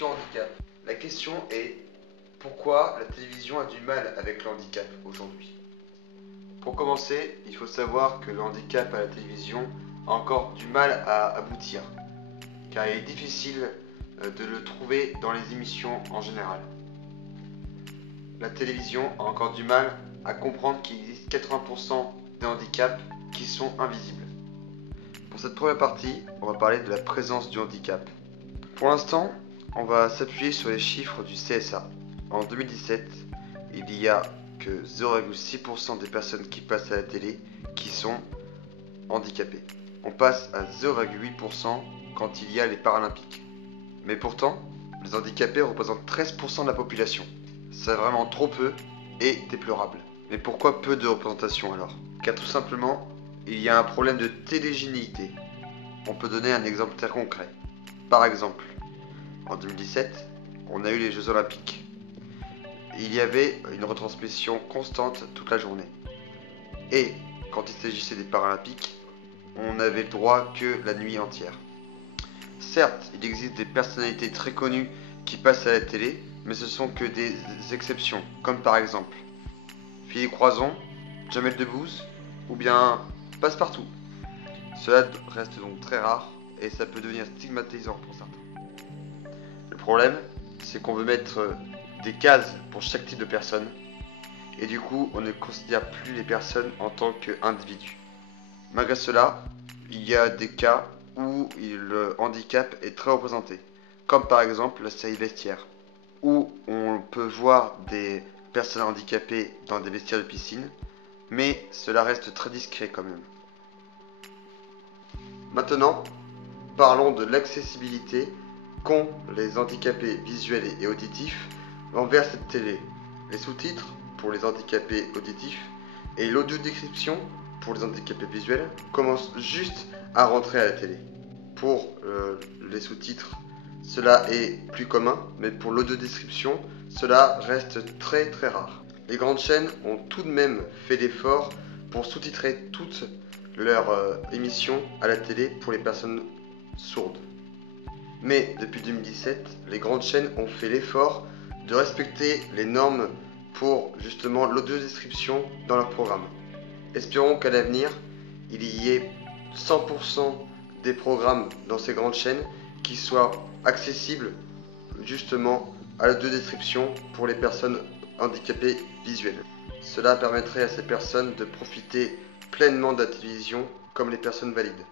sur handicap. La question est, pourquoi la télévision a du mal avec le handicap aujourd'hui? Pour commencer, il faut savoir que le handicap à la télévision a encore du mal à aboutir, car il est difficile de le trouver dans les émissions en général. La télévision a encore du mal à comprendre qu'il existe 80% des handicaps qui sont invisibles. Pour cette première partie, on va parler de la présence du handicap. Pour l'instant, on va s'appuyer sur les chiffres du CSA. En 2017, il y a que 0,6% des personnes qui passent à la télé qui sont handicapées. On passe à 0,8% quand il y a les Paralympiques. Mais pourtant, les handicapés représentent 13% de la population. C'est vraiment trop peu et déplorable. Mais pourquoi peu de représentation alors? Car tout simplement, il y a un problème de télégénéité. On peut donner un exemple très concret. Par exemple, en 2017, on a eu les Jeux Olympiques. Il y avait une retransmission constante toute la journée. Et quand il s'agissait des Paralympiques, on n'avait le droit que la nuit entière. Certes, il existe des personnalités très connues qui passent à la télé, mais ce sont que des exceptions, comme par exemple Philippe Croizon, Jamel Debbouze ou bien Passepartout. Cela reste donc très rare et ça peut devenir stigmatisant pour certains. Le problème, c'est qu'on veut mettre des cases pour chaque type de personne et du coup on ne considère plus les personnes en tant qu'individus. Malgré cela, il y a des cas où le handicap est très représenté, comme par exemple la série Vestiaire, où on peut voir des personnes handicapées dans des vestiaires de piscine, mais cela reste très discret quand même. Maintenant, parlons de l'accessibilité qu'ont les handicapés visuels et auditifs envers cette télé. Les sous-titres pour les handicapés auditifs et l'audio-description pour les handicapés visuels commencent juste à rentrer à la télé. Pour les sous-titres, cela est plus commun, mais pour l'audio-description, cela reste très très rare. Les grandes chaînes ont tout de même fait l'effort pour sous-titrer toutes leurs émissions à la télé pour les personnes sourdes. Mais depuis 2017, les grandes chaînes ont fait l'effort de respecter les normes pour justement l'audio-description dans leur programme. Espérons qu'à l'avenir, il y ait 100% des programmes dans ces grandes chaînes qui soient accessibles justement à l'audio-description pour les personnes handicapées visuelles. Cela permettrait à ces personnes de profiter pleinement de la télévision comme les personnes valides.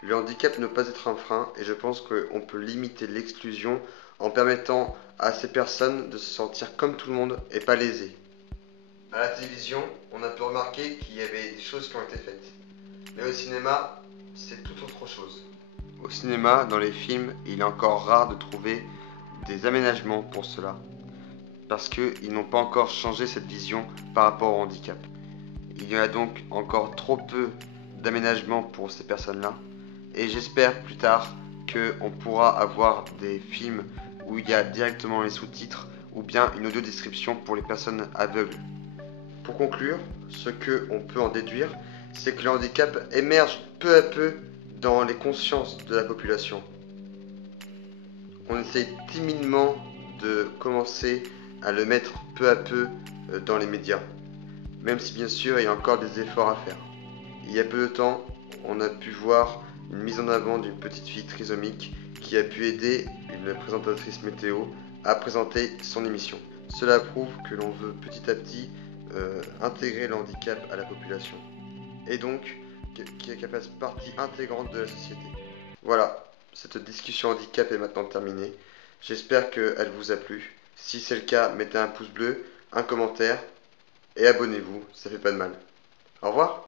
Le handicap ne doit pas être un frein et je pense qu'on peut limiter l'exclusion en permettant à ces personnes de se sentir comme tout le monde et pas lésées. À la télévision, on a pu remarquer qu'il y avait des choses qui ont été faites. Mais au cinéma, c'est tout autre chose. Au cinéma, dans les films, il est encore rare de trouver des aménagements pour cela. Parce qu'ils n'ont pas encore changé cette vision par rapport au handicap. Il y en a donc encore trop peu d'aménagements pour ces personnes-là. Et j'espère plus tard qu'on pourra avoir des films où il y a directement les sous-titres ou bien une audio-description pour les personnes aveugles. Pour conclure, ce qu'on peut en déduire, c'est que le handicap émerge peu à peu dans les consciences de la population. On essaye timidement de commencer à le mettre peu à peu dans les médias, même si bien sûr il y a encore des efforts à faire. Il y a peu de temps, on a pu voir une mise en avant d'une petite fille trisomique qui a pu aider une présentatrice météo à présenter son émission. Cela prouve que l'on veut petit à petit intégrer le handicap à la population et donc qu'il fasse partie intégrante de la société. Voilà, cette discussion handicap est maintenant terminée. J'espère qu'elle vous a plu. Si c'est le cas, mettez un pouce bleu, un commentaire et abonnez-vous, ça fait pas de mal. Au revoir.